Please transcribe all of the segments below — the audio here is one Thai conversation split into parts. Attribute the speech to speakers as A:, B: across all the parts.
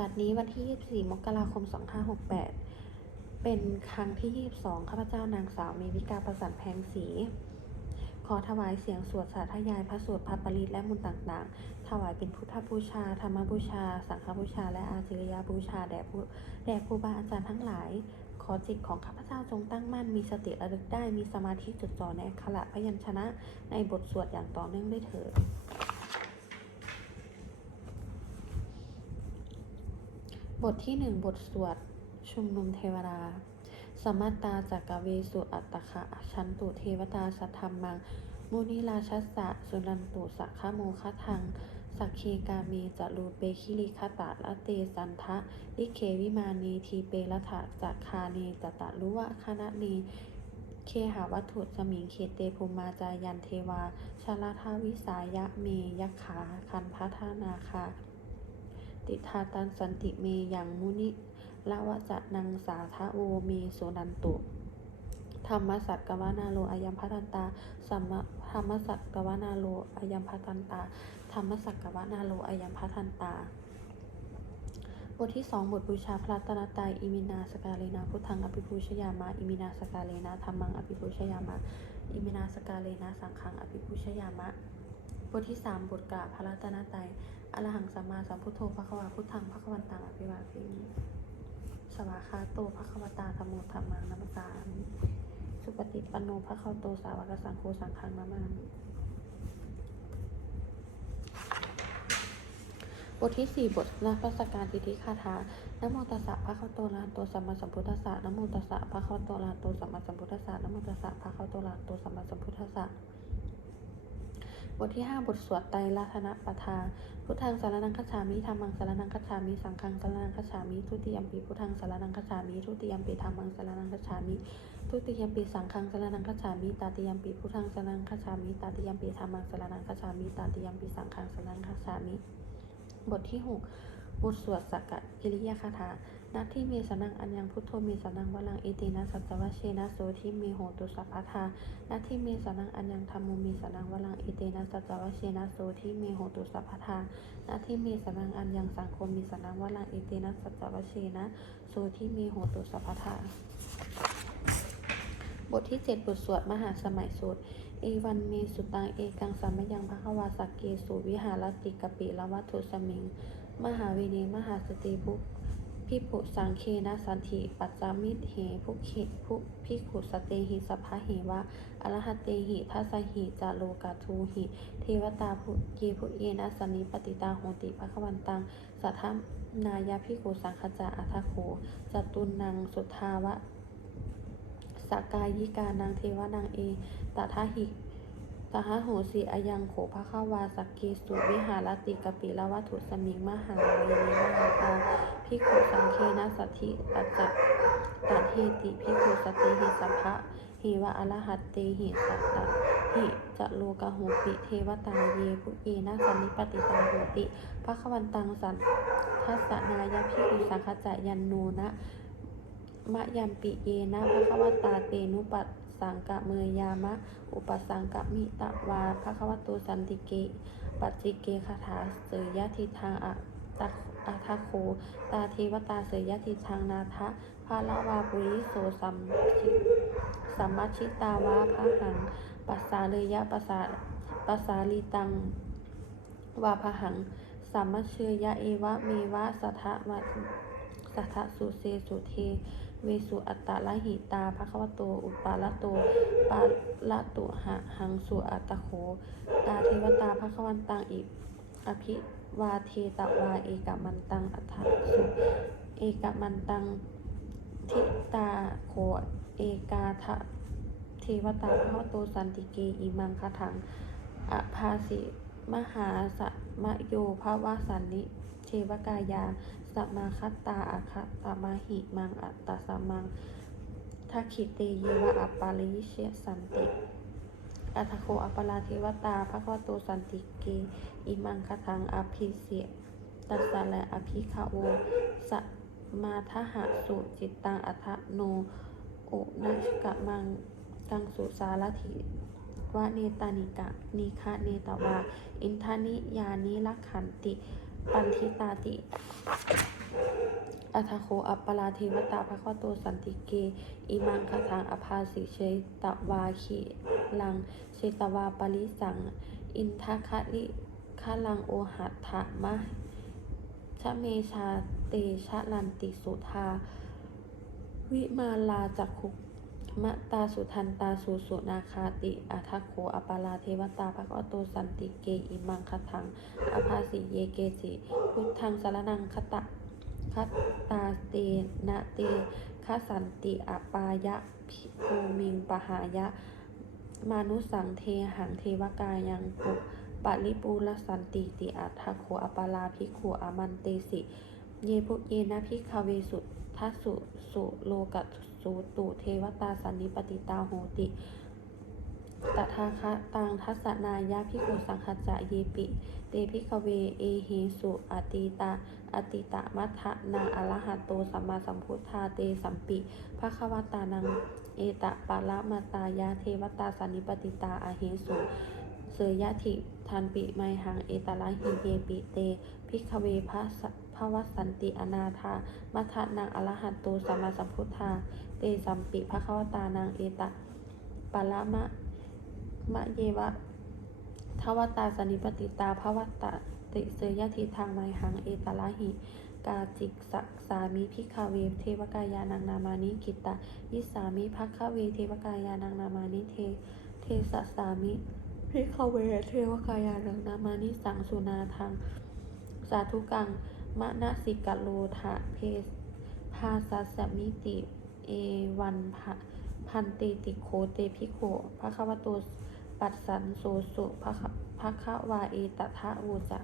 A: บัดนี้วันที่ 24 มกราคม 2568 เป็นครั้งที่ 22 ข้าพเจ้านางสาวเมวิกาประสันแพงศรีขอถวายเสียงสวดสาธยายพระสวดพระปริตและมนต์ต่างๆ ถวายเป็นพุทธบูชา ธรรมบูชา สังฆบูชา และอาจิริยบูชาแด่ผู้แด่ครูบาอาจารย์ทั้งหลาย ขอจิตของข้าพเจ้าจงตั้งมั่น มีสติระลึกได้ มีสมาธิจดจ่อในอักขระพยัญชนะ ในบทสวดอย่างต่อเนื่องด้วยเถิด บทที่หนึ่งบทสวด ชุมนุมเทวดา สมัตตาจักกเวสุอัตตคะชันตุเทวตาสัทธรรมัง มุนิราชัสสะสุนันตุสักขโมคทัง สักเคกาเมจรูเปคิริคตะละเตสันทะลิเควิมานีทีเปละถะจักคาเนจตะลุวะคณะเนเคหาวัตถุสมิงเขตเตภูมิมาจายันเทวาชาลาทาวิสายะเมยักขาคันพัฒนาคา ติทาตันสันติเมยังมุนิละวะจะนังสาทะโวเมโสนันตุธรรมสัตกวนาโลอายัมพัทันตาสัมมะธรรมสัตกวนาโลอายัมพัทันตาธรรมสัตกวนาโลอายัมพัทันตา บทที่สองบทบูชาพระตนตรัยอิมินาสกาเลนาพุทธังอภิปูชยามาอิมินาสกาเลนะธรรมังอภิปูชยามะอิมินาสกาเลนะสังฆังอภิปูชยามะ บทที่สามบทกราบพระตนตรัย อรหังสัมมาสัมพุทโธภควาพุทธังภควันตังอภิวาเทมิสวาคาโตภควตาธรรมโมธรรมังนัมสามิสุปฏิปันโนภควโตสาวกสังโฆสังฆังนามามิบทที่สี่บทนาพัสการติทิคาถานโมตัสสะภะคะวะโตอะระหะโตสัมมาสัมพุทธัสสะนโมตัสสะภะคะวะโตอะระหะโตสัมมาสัมพุทธัสสะนโมตัสสะภะคะวะโตอะระหะโตสัมมาสัมพุทธัสสะ บทที่ 5 บทสวดไตรลักษณปทา พุทธังสารนังคัจฉามิธรรมังสารนังคัจฉามิ สังฆังสารนังคัจฉามิ ทุติยมปีพุทธังสารนังคัจฉามิ ทุติยมปีธรรมังสารนังคัจฉามิ ทุติยมปีสังฆังสารนังคัจฉามิ ตาติยมปีพุทธังสารนังคัจฉามิ ตาติยมปีธรรมังสารนังคัจฉามิ ตาติยมปีสังฆังสารนังคัจฉามิ บทที่ 6 บทสวดสักกะกิริยาคาถา ณที่เมสนังอัญญังพุทโธเมสนังวลังเอตินะสัจวะเชนะโสทิเมโหตุสัพพทาณที่เมสนังอัญญังธรรมโมเมสนังวลังอเตนะสัจวะเชนะโสทิเมโหตุสัพพทาณที่เมสนังอัญญังสังโฆเมสนังวลังอเตนะสัจวะเชนะโสทิเมโหตุสัพพทาบทที่ 7 บทสวดมหาสมัยสูตรเอวันเมสุตังเอกังสัมมยังภควาสักเกสุวิหารติกปิละวัตถุสมิง มหาวินีมหาสติภุ พิปุสังเคนะสันติปัจจามิเหภุเขภุพิขุสเตหิสภะเหวะอรหัตเตหิทัสหิจาโลกาทูหิ เทวตาภุเกภุเยนะสนิปติตาโหติภควันตัง สัทธนายาพิขุสังขจาอัทโขจตุนังสุทาวะสกายิกานางเทวานางเอตถาหิ หาโหสีอายังโขภควาสักเกสุวิหารติกปิละวัตถุสมิงมหาเวนีมหาตาพิกขุสังเคนะสัทธิปัจจตัดเหติพิกขุสติหิสัพพะหิวะอรหัตเตหิสัตตะหิจะโลกะโหปิเทวตาเยพุเอนะสันนิปติตังโหติภควันตังสันทัสนายาพิกุสังขจายันโนนะมะยัมปิเยนะภควตาเตนุปัส สังกะเมยามะ อุปสังกะมิตะวาภควโตสันติเก ปัจจิเกคาถาเสยยะทิทางอะตะอะทโคตาเทวตาเสยยะทิทางนาทะภาละวาปุริโสสัมชิสัมมัชิตาวาพะหังปัสสาเลยะปัสสาปัสสาลีตังวาพะหังสัมมเชยยะเอวะเมวะสัทธะ สัทธสุเสสุเทเวสุอัตตะละหิตาภควโต อุปาละโตปาละตุหะหังสุอัตโข ตาเทวตาภควันตังอิอภิวาเทตวาเอกมันตังอัฏฐสุเอกมันตังทิตาโขเอกาทะเทวตาภควโตสันติเกอิมังคถังอภาสิมหาสะมะโยภาวสันนิเทวกายา สมาคัตตาอาคัตตมาหิมังอัตตสมังทักขิเตเยวะอัปปาลิเชสันติอัทโคอัปปลาเทวตาภควโตสันติเกอิมังคทังอภิเสตัสสะและอภิคาโวสะมาทหะสุจิตตังอัทโนโอนัชกะมังกังสุสารถิวะเนตานิกะนิคะเนตวา อินทานิยานิลักขันติ ปันทิตาติ อัทโคอัปปลาเทวตาภควโตสันติเก อิมังคทังอภาสิเชตวาคิลังเชตวาปริสัง อินทคะลิฆะลังโอหัตถะมะชะเมชาเตชะลันติสุธา วิมาลาจักขุ มะตาสุทันตาสุสุนาคาติอัทโคอปาลาเทวตาภควโตสันติเกอิมังคทังอภาสิเยเกจิพุทธังสารนังคตะคัตตาเตนะเตคสันติอปายะภิภูมิงปหายะ มานุสังเทหังเทวกายังปุปะริปูลสันติติอัทโขอปาลาภิกขุอามันเตสิ เยพุเยนะพิคเวสุ ทัสสุสุโลกัสูตุเทวตาสันนิปติตาโหติตถาคะตังทัสสนายะพิคุสังคจะเยปิ เตพิกเว เอเหสุอติตาอติตะมัทธนาอรหัตโตสัมมาสัมพุทธาเตสัมปิภะคะวตานัง เอตะปะละมาตายะเทวตาสันนิปติตาอาเหสุเสยยะถิทันปิไมหังเอตละหิเยปิเตพิกเวพระสะ ภวสันติอนาถามัทนังอรหัตโตสัมมาสัมพุทธา เตสัมปิภะคะวตานังเอตะปะละมะมะเยวะทวตาสนิปติตาภวตตาติเสยยทิทางไมหังเอตละหิ กาจิกสักสามิพิคาเวเทวกายานังนามานิกิตายิสามิภัคคะเวเทวกายานังนามานิเท เทสสามิพิคาเวเทวกายานังนามานิสังสุนาทังสาธุกัง มะนสิกโลทะเพภาสัสสมิติเอวันภะพันเตติโคเตพิโคภะควะโตปัสสันโสสุภะคะภะควาเอตทะโวจะ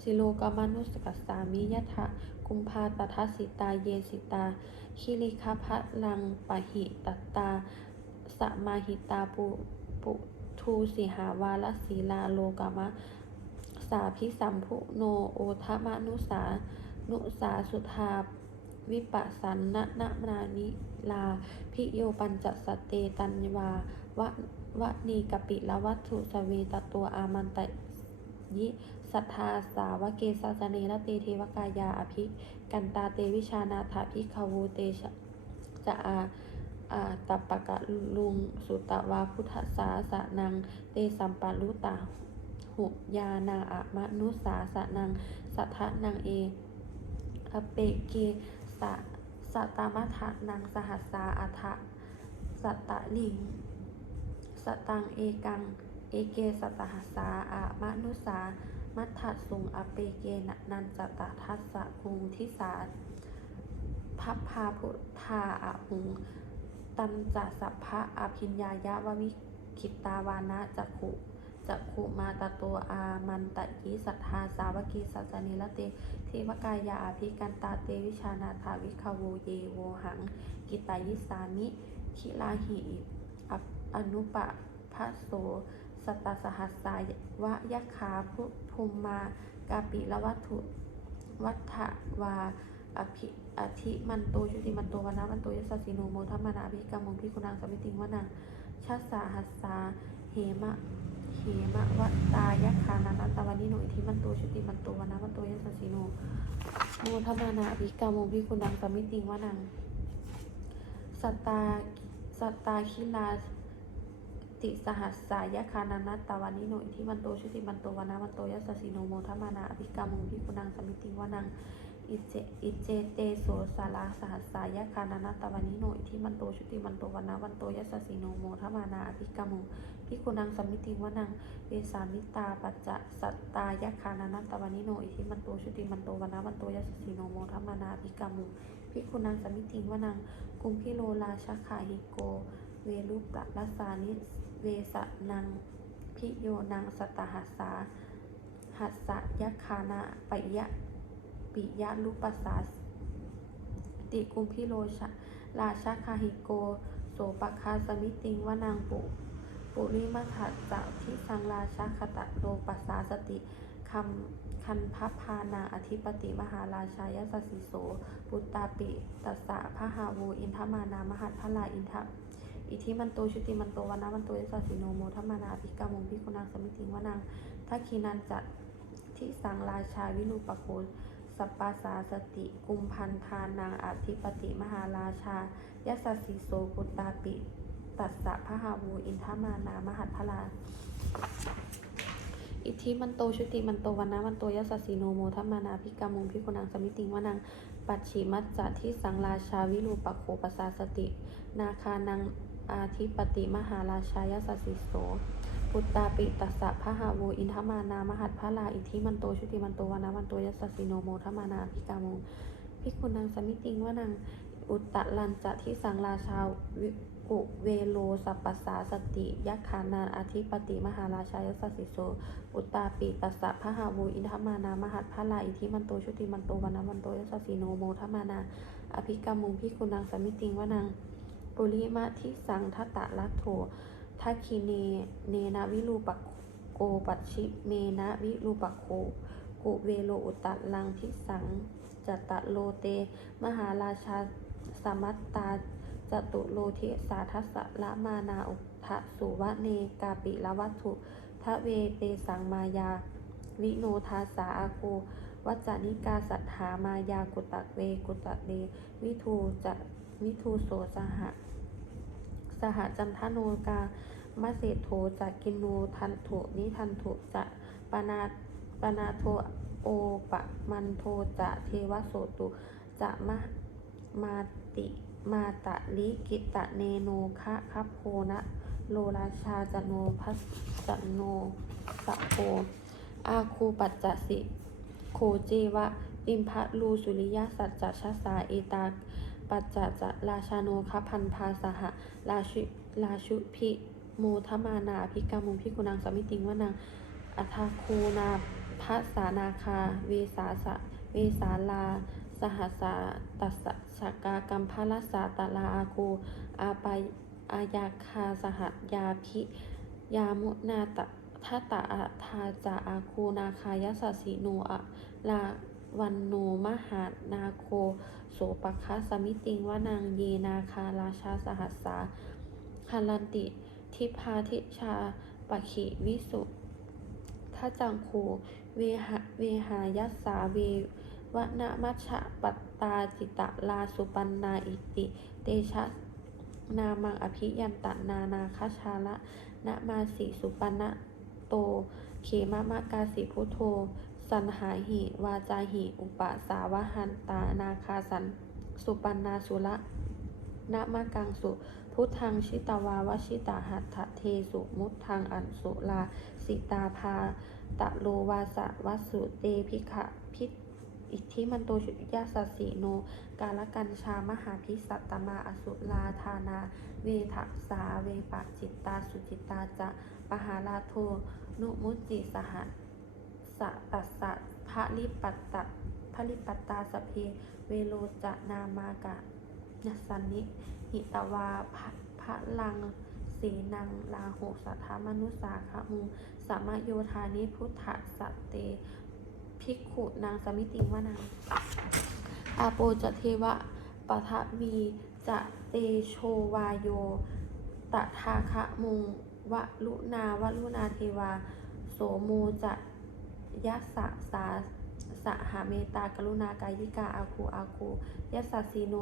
A: สิโลกามานุสกัสสามิยะทะกุมภาตทัสิตาเยสิตา คิริคพะลังปะหิตตา สมาหิตาปุปุทูสิหาวาลศีลาโลกามะ สาพิสัมพุโนโอทมนุสา นุสาสุธาวิปัสสันนะนะนานิลา พิโยปัญจสเตตัญวาวะวะนีกปิละวัตถุสเวตตัวอามันตยิสัทธาสาวเกสาสเนระเตเทวกายาอภิกันตาเตวิชานาถาภิกขวูเตชะจะอาอาตัปปะกะลุงสุตวาพุทธสาสะนัง เตสัมปัลุตา หุยานาอะมนุสาสะนังสัทธนังเออเปเกสะสัตตมัทะนังสหัสสาอัทะสัตตะลิงสตังเอกังเอเกสตตหัสสาอะมนุสามัทธะสุงอเปเกนะนันจตทัสสะคุงทิสาพัพพาพุทธาอะหุงตันจะสัพพะอภิญญายะววิคิตาวานะจักขุ จักขุมาตโตอามันตะยิสัทธาสาวกีสัจเนลเตเทวกายาอภิกันตาเตวิชานาถาวิคาโวเยโวหัง กิตายิสามิคิลาหิอนุปะพระโสสตสหัสสายวะยัคขาภุภูมมากาปิละวัตถุวัฏฐวาอภิอธิมันโตชุติมันโตวนามันโตยสสิโนโมทัมมานาภิกรรมงพิคุนังสมิติงวนังชัสสาหัสสาเหมะ เหมะวัตายัคขานันตวันนิโนอิทิมันโตชุติมันโตวนามันโตยสสสิโนโมทมานาอภิกามงพิคุณังสมิติงวานังสัตตาสัตตาคิลาติสหัสสายคานานัตตาวานิโนอิทิมันโตชุติมันโตวานามันโตยัสสสิโนโมทมานาอภิกามงพิคุณังสมิติงวานัง อิเจอิเจเตโสสาลาสหัสสายคานานตวานิโนอิทิมันโตชุติมันโตวานนามันโตยัสสสิโนโมทมานาอภิกามงพิคุณังสมิติวานังเวสามิตาปัจจะสัตตายคานานตวานิโนอิทิมันโตชุติมันโตวันนามันโตยัสสีโนโมทมมานาภิกามุพิคุนังสมิติงวนังกุมพิโลราชขาหิโก เวลุปะรัสานิเวสะนังพิโยนังสตหัสสาหัสสะยคานาปยยะ ปิยะลุปัสสาติกุมพิโลชะราชาคาหิโก โสปคาสมิติงวนังปุปุริมัทะจะทิสังราชาคตะโลปัสสาสติคำคันพัพานาอธิปติมหาราชายสสิโส ปุตตาปิตัสสะพะหาวูอินทมานามหัตพลาอินทอิทิมันโตชุติมันโตวนามันโตยสสิโนโมทัมานาภิกามุงพิคุณังสมิติงวนังทักคีนันจัตทิสังราชาวิรูปโค สัปปาสาสติ กุมพันธานังอธิปติมหาราชายสสสีโสกุตตาปิ ตัสสะพหาวูอินทมานามหัตพลาอิทธิมันโตชุติมันโตวันนะมันโตยัสสีโนโมทัมมานาภิกามุงพิกุนังสมิติงวนัง ปัจฉิมัจจะที่สังราชาวิรูปโคปสาสติ นาคานังอาธิปติมหาราชายสสสิโส ปุตตาปิตัสสะพหาโวอินทมานามหัตพระลาอิทิมันโตชุติมันโตวนามันโตยัสสิโนโมทมานาภิกาโมภิกขุนังสมิติงวานังอุตตะลันจะที่สังราชาวิกุเวโลสัปปสาสติยักขานาอาธิปติมหาราชายสสสิโสอุตตาปิตัสสะพหาโวอินทมานามหัตพระลาอิทิมันโตชุติมันโตวนามันโตยัสสิโนโมทมานาอภิกามุงภิกขุนังสมิติงวานังปุริมาทิสังทัตตะลัทโถ ทัคคิเน เนนะวิรูปักโกปัชิเมนะวิรูปักโคกุเวโลอุตตะลังทิสังจตะโลเต มหาราชาสมัตตาจตุโลทิสาทัสละมานาอุทะสุวะเนกาปิละวัตถุทะเวเตสังมายา วิโนทาสาอาโควัจานิกาสัทธามายากุตะเวกุตะเดวิทูจะวิทูโสสหะ หจันทโนกามาเสโทจะกินโนทันโถนิทันโถจะปนาปนาโทโอปะมันโทจะเทวโสตุจะมะมาติมาตะลิกิตะเนโนคะคัพโพนะโลราชาจโนพัสจโนสะโพอาคูปัจจสิโคเจวะอิมพะลูสุริยสัจจชาสาเอตา ปัจจจะราชาโนคพันธาสหะราชุราชุพิโมทมานาภิกามุงพิกุนังสมิติงวนังอัทาคูนาพัสสานาคาเวสาสะเวสาลา สหัสาตัสสะชากากัมพาลสาตาลาอาคูอาปายอายาคาสหยาพิยามุนาตะทัตตะอาทาจาอาคูนาคายสสสิโนอะลาวันโนมหานาโค โสปคะสมิติงว่านางเยนาคาราชาสหัสสาคันลันติ ทิพาทิชาปะขิวิสุทาจังโคเวหะเวหายัสสาเววนะมัชะปัตตาจิตะลาสุปันนาอิติ เตชะนามังอภิยันตะนานาคชาละนะมาสิสุปันนะโต เขมะมะกาสิพุทโธ สันหาหิ วาจาหิ อุปสาวหันตานาคาสัน สุปันนาสุละนะมะกังสุ พุทธังชิตวาวชิตาหัตถเทสุมุตทังอันสุลา สิตาภาตะโลวาสะวัสสุเตพิขะพิอิทธิมันโตชุยาสสสิโน กาลกันชามหาพิสัตตมาอสุลาธานา เวทสาเวปะจิตตาสุจิตตาจะปหาลาโทนุมุจจิสหัส สะตัสสะพระลิปัตตะพระลิปัตตาสพเพ เวโลจะนามากะนัสสันนิหิตวาพะพระลังเสนังลาโหสัทธามนุสาคะมุงสามโยธานิพุทธสัตเตภิกขุนางสมิติงวานางอาโปจะเทวะปะทะวีจะเตโชวายโยตถาคะมุงวะลุนาวะลุนาเทวา โสโมจะ ยัสสะสาสหาเมตากรุณากายิกาอาคูอาคูยัสสะสีโน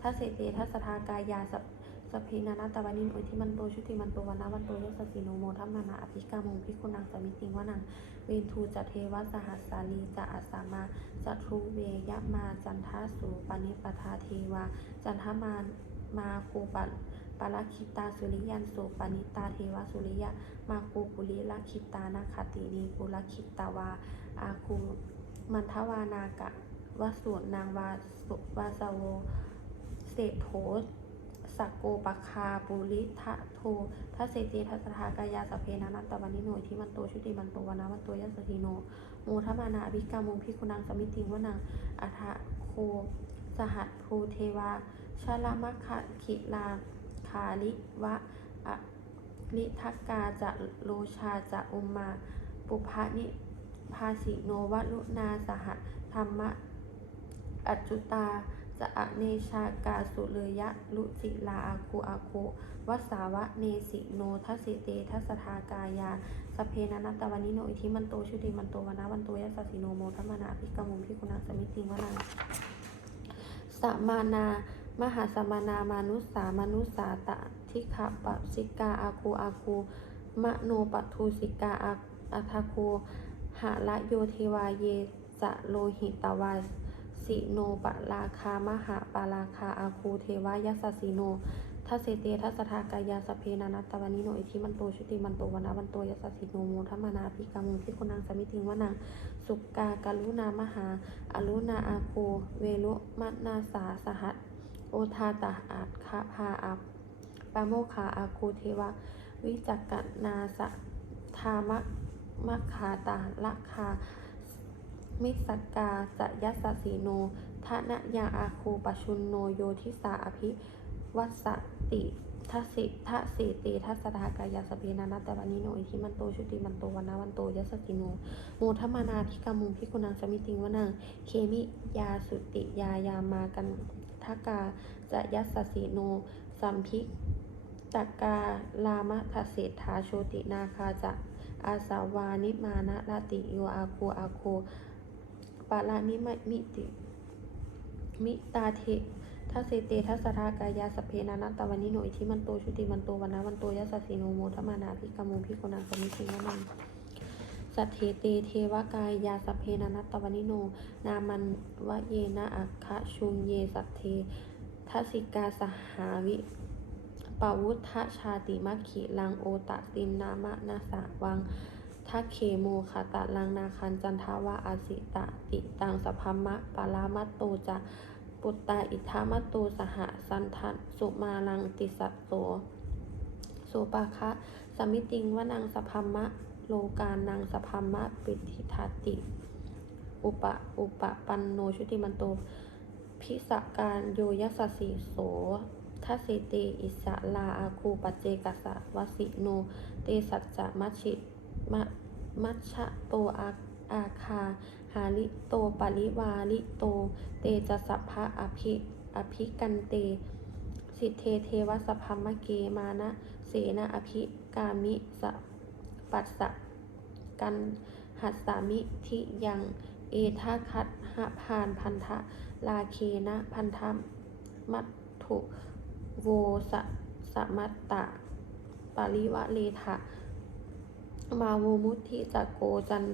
A: ทัสเสเตทัสทากายาสพสพเพนานาตะวันนินอุทิมันโตชุติมันโตวันนาวันโตยสสีโนโมทัมมานาอภิกามงพิกุนังสมิติงวานังเวนทูจะเทวสหัสสาลีจะอัสามาจะทรูเวยะมาจันทาสูปนิปทาเทวา จันทมามาคูปัล ปาลคิตาสุริยันโสปนิตาเทวสุริยะ มาคูปุริลคิตานาคตินีปุลคิตาวา อาคูมันทวานากะวสุนางวาสุวาสโวเศรษโถสักโกปคาปุริทะโททัสเสเจทัสทากายาสเพนานัตตวันนิโนยที่มันโตชุติมันโตวนาวันโตยัสสทิโนโมทมานาอภิกามุงพิกุนังสมิติงวนังอัฐโค สหัสภูเทวาชาลามัคคะขิลาาลิวะอะลิทักกาจะโลชาจะอุมมาปุพานิภาสิโนวลุนาสหธรรมะอัจจุตาจะอเนชากาสุเลยะลุจิลาอาคูอาโควัสสาวะเนสิโนทัสิเตทัสทากายาสเพนันตตวานิโนอิทิมันโตชุติมันโตวนาวันโตยัสสสิโนโมทัมมนาภิกมุมพิกุณาสมิติงวนังสมานา มหาสมานามานุสสามานุสาตะทิขะปะสิกาอาคูอาคูมะโนปัทูสิกาอาอัทาคูหะละโยเทวาเยจะโลหิตวาสิโนปะราคามหาปาราคาอาคูเทวายัสสสิโนทัสเสเตทัสทากายาสเพนานัตตวานิโนอิทิมันโตชุติมันโตวนาวันโตยัสสิโนโมทัมานาภิกามุพิกุณังสมิติงวนังสุกากาลุนามหาอรุณาอาโคเวลุมนาสาสหัส โอทาตาอาจคาพาอัปปาโมคาอาคูเทวะ วิจักกนาสะธามะมัคคาตาละคา มิสกกาจะยัสสสีโนทนะยาอาคูปชุนโนโยทิสาอภิวัสสติทัสสิทัสสิเตทัสทากายาสเปนานาตวานิโนอิทิมันโตชุติมันโตวันนาวันโตยัสสสิโนโมทมานาพิกามุงพิกุณังสมิติงวนังเคมิยาสุติยายามากัน ทกาจะยัสสีโน สัมพิกตกกาลามะทเศรษฐาโชตินาคาจะอาสาวานิมานะลาติโยอาโคอาโคปาลานิมมิติ มิตาเททัสเสเตทัสสทากายาสเพนานัตตวานิโนอิทิมันโตชุติมันโตวันนาวันโตยัสสีโนโมทมานาพิกามุงพิกุณังสมิติงนัง สัทเทเตเทวกายยาสเพนานัตตวานิโน นามันวะเยนะอัคคะชุงเยสัทเททัสิกาสหาวิปวุฒชาติมัคคิลังโอตะตินนามะนาสาวังทักเคโมคาตะลังนาคันจันทาวะอาสิตะติตังสพัมะปารามัตโตจะปุตตาอิทามัตโตสหสันทันสุมาลังติสัตโตโสปาคะสมิติงวนังสพัมมะ โลกานังสพัมะปิทิทาติ อุปะอุปะปันโนชุติมันโต พิสการโยยัสสีโสทัสเสเตอิสะลาอาคูปัจเจกัสะวสิโน เตสัจจะมัชิมะมัชะโตอาอาคา หาลิโตปริวาลิโต เตจะสัพพะอภิอภิกันเต สิเทเทวสพัมะเกมานะ เสนะอภิกามิสะ ปัสสะกันหัสสามิทิยัง เอทาคัตหะพานพันธะ ลาเคนะพันธะมัตถุโวสะสะมัตตะปริวะเลทะ มาโวมุทิจักโกจัน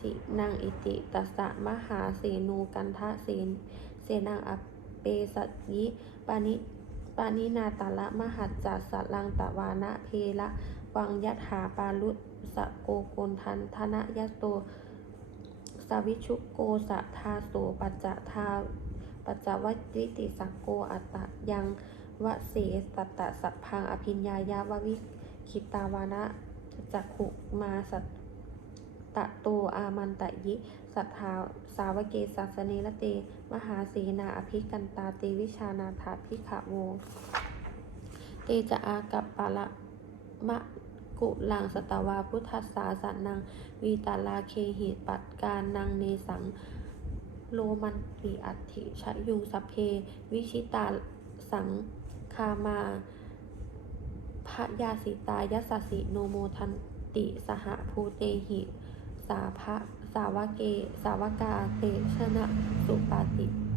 A: จินางอิติตัสสะมหาเสนูกันทะเสนเสนังอเปสัยิปานิปานินาตาละมหัจจัสสะลังตะวานะเพละ วังยัตหาปาลุสะโกโกนทันธนะยสโตสวิชุโกสะทาโสปัจจะทาปัจจวัติติสักโกอัตตะยังวะเสสัตตะสัพพังอภิญญายาววิคิตาวานะจักขุมาสัตตะโตอามันตะยิ สัทธาสาวเกสัสเนละเต มหาเสนาอภิกันตาเตวิชานาถาภิขะโวเตจะอากับปะละมะ กุลังสตวาพุทธัสสาสนัง วีตาลาเคหิปัตการนางเนสัง โลมันติอัติชยุสเพ วิชิตาสังคามาพระยาสิตายสสสิโนโมทันติสหภูเตหิ สาภะสาวเก สาวกาเตชนะสุปาติ